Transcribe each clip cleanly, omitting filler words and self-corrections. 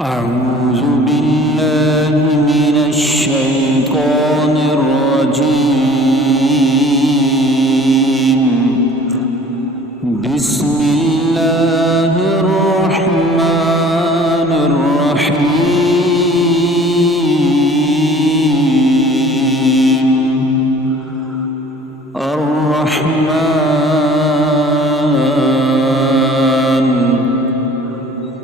أعوذ بالله من الشيطان الرجيم. بسم الله الرحمن الرحيم. الرحمن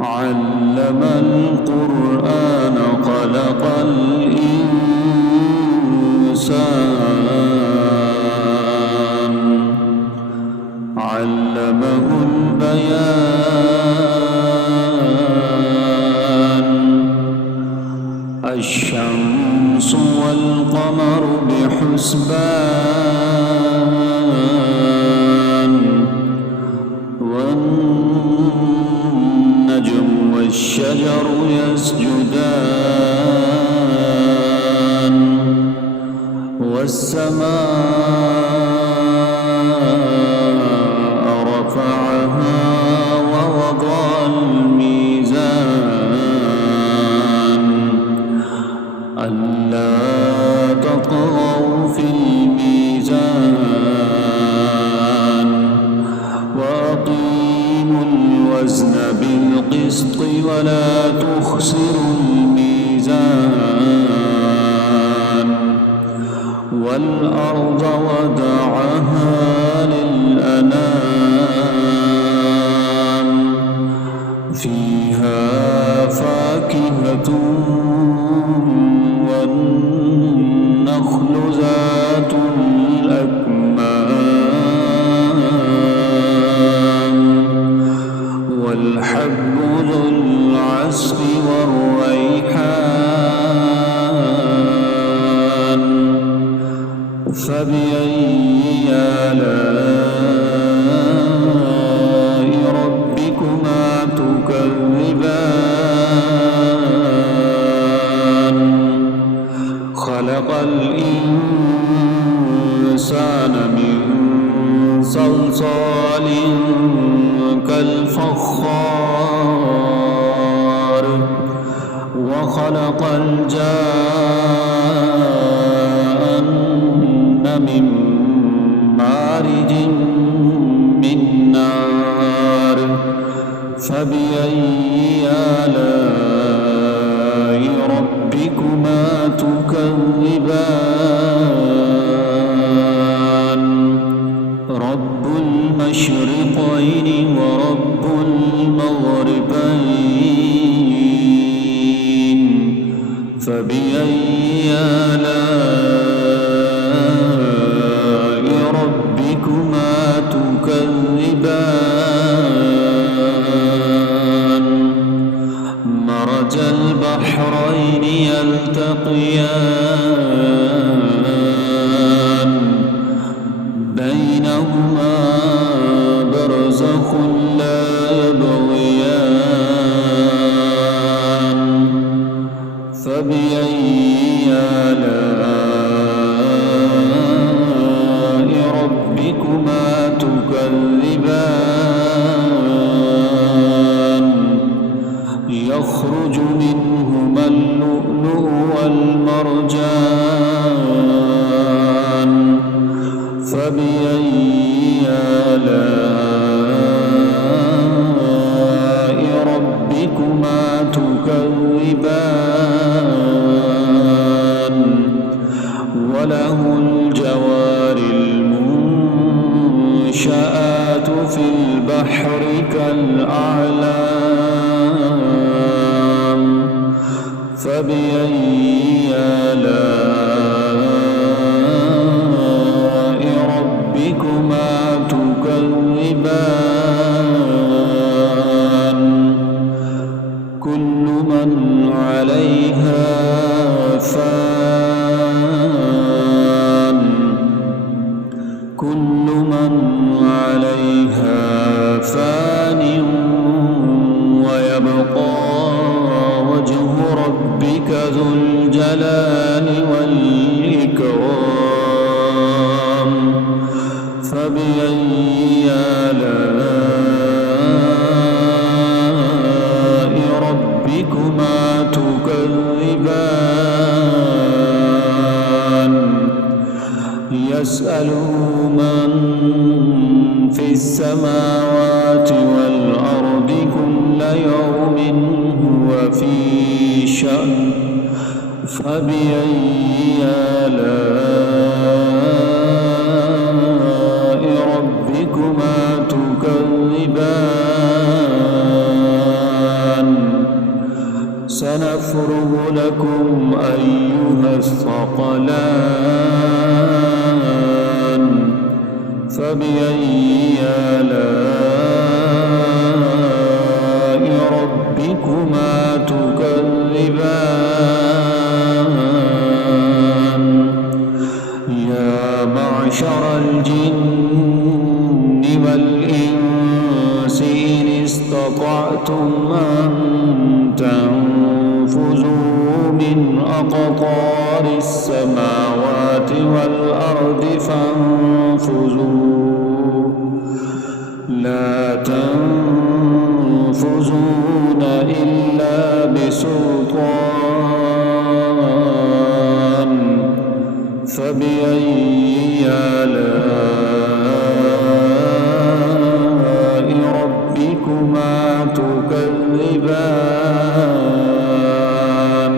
علم القرآن خلق الإنسان علمه البيان. الشمس والقمر بحسبان والنجم والشجر يسجدان والسماء رفعها ووضع الميزان ألا تطغوا في الميزان وأقيموا الوزن بالقسط ولا تخسروا الميزان والأرض وضعها للأنام فيها فاكهة والنخل ذات الأكمام والحب ذو العصف والريحان. فبأي آلاء ربكما تكذبان. خلق الإنسان من صلصال كالفخار وخلق الجان من مارج من نار. فبأي آلاء ربكما تكذبان. رب المشرقين ورب المغربين. فبأي آلاء ربكما تكذبان. مرج البحرين يلتقيان بينهما برزخ لا يبغيان. فبأي آلاء ربكما تكذبان. يخرج منهما اللؤلؤ والمرجان. فبأي آلاء ربكما تكذبان. وله الجوار المنشآت في البحر كالأعلام. فبأي آلاء ربكما تكذبان. كل من عليها فان. كل من عليها فان ويبقى وجه ربك ذو الجلال والإكرام. فبأي آلاء ربكما ربكما تكذبان يسأله من في السماوات والأرض كل يوم هو في شأن فبأي آلاء ربكما تكذبان سنفرغ لكم أيها الثقلان فبأي آلاء ربكما تكذبان يا معشر الجن والإنس إن استطعتم أن تنفذوا من أقطار السماوات والأرض فانفذوا لا تنفذون إلا بسلطان فبأي آلاء ربكما تكذبان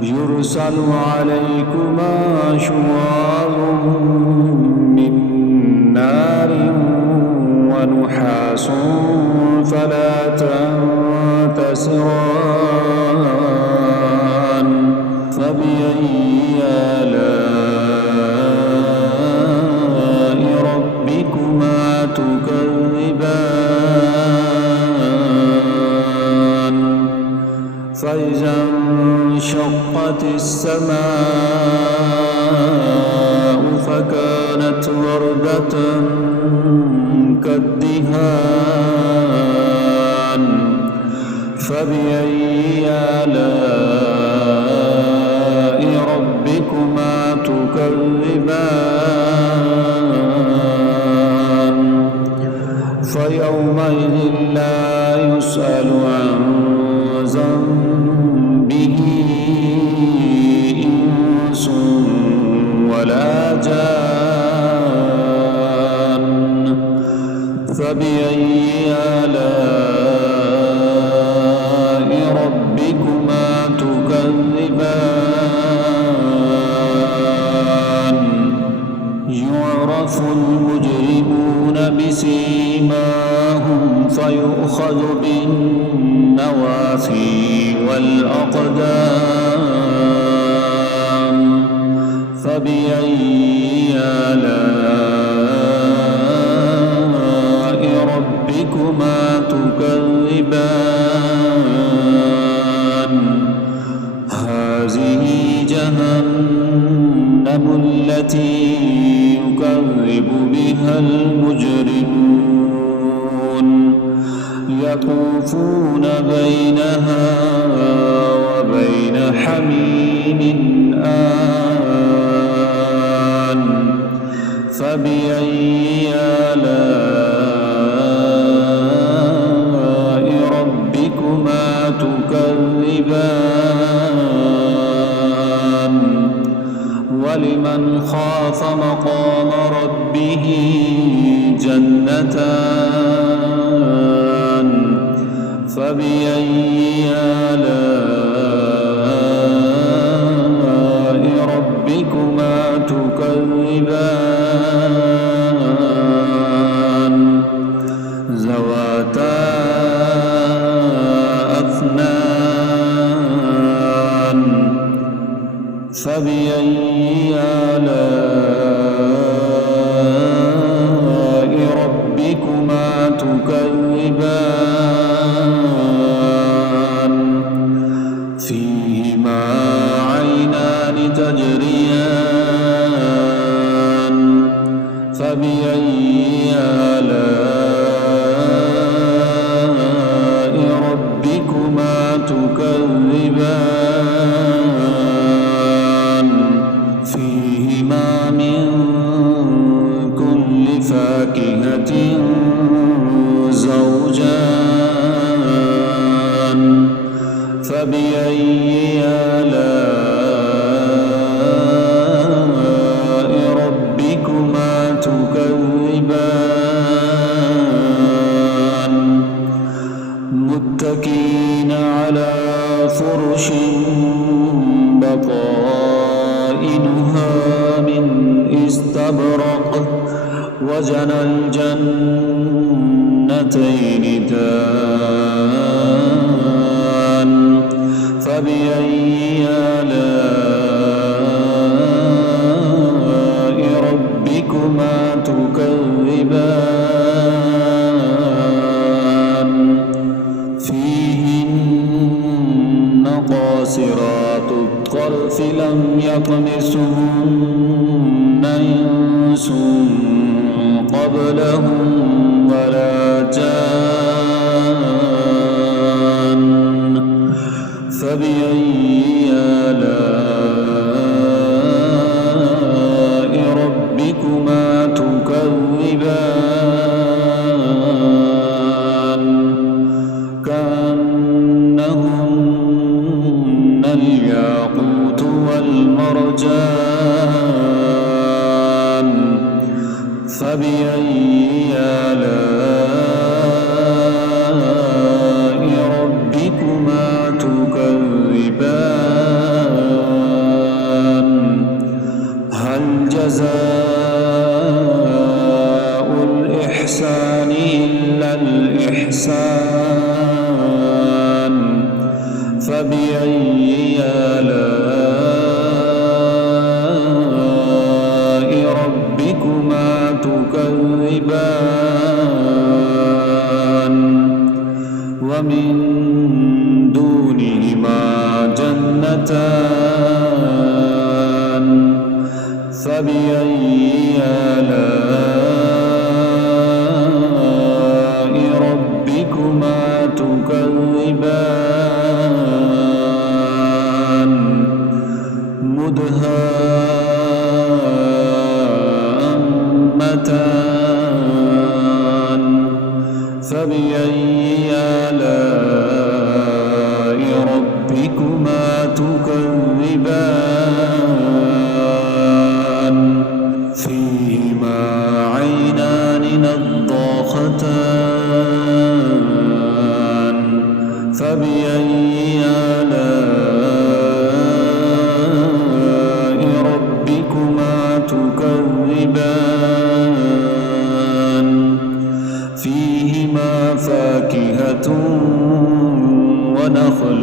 يرسل عليكما شواظ من نار ونحاس فلا تنتصران فبأي آلاء ربكما تكذبان فإذا انشقت السماء فكانت وردة كالدهان فبأي آلاء ربكما تكذبان فيومئذ لا يسأل عن ذنبه إنس ولا جان فبأي آلاء ربكما تكذبان يعرف المجرمون بسيماهم فيؤخذ بالنواصي والأقدام فبأي آلاء ربكما تكذبان هذه جهنم التي يكذب بها المجرمون يطوفون بينها وبين حميم آن فبأي آلاء ربكما تكذبان ولمن خاف مقام ربه جنتان فبأي آلاء ربكما تكذبان ذواتا أفنان فبأي آلاء ربكما تكذبان فيهما عينان تجريان فبأي آلاء ربكما تكذبان فيهما من كل فاكهة زوجان فبأي آلاء ربكما تكذبان متكئين على فرش بطائنها من استبرق وجنى الجنتين دان فبأي آلاء ربكما تكذبان فيهن قاصرات الطرف لم يطمثهن إنس قبلهم ولا جان فبأي آلاء ربكما تكذبان كأنهن الياقوت والمرجان فبأي آلاء ربكما تكذبان هل جزاء الإحسان إلا الإحسان فبأي آلاء ربكما تكذبان ومن دونهما جنتان فبأي آلاء ربكما تكذبان مدهامتان فبأي آلاء ربكما تكذبان فيهما عينان نضاختان فبأي آلاء ربكما تكذبان فيهما فاكهة ونخل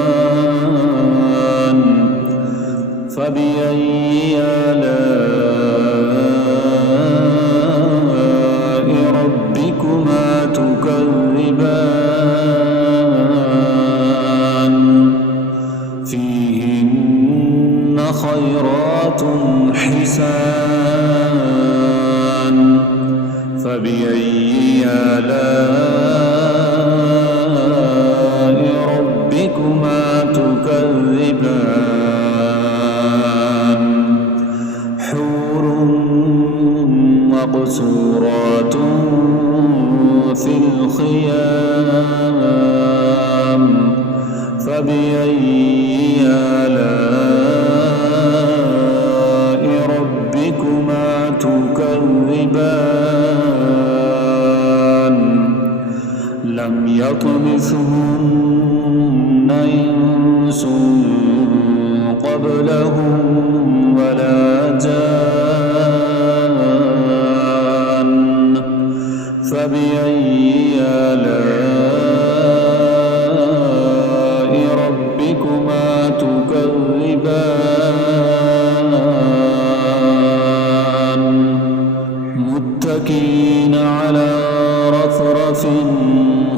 ورمان فبأي آلاء ربكما تكذبان فيهن خيرات حسان فبأي آلاء ربكما تكذبان حور مقصورات في الخيام فبأي آلاء ربكما تكذبان لم يطمثهن إنس قبلهم ولا جان فبأي آلاء ربكما تكذبان متكئين على رفرف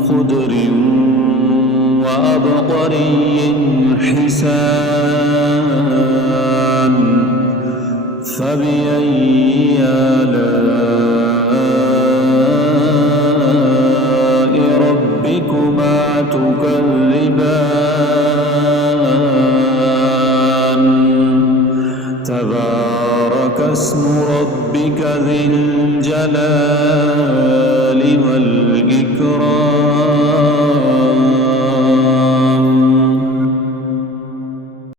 خضر وأبقري حسان فبأي آلاء ربكما تكذبان تبارك اسم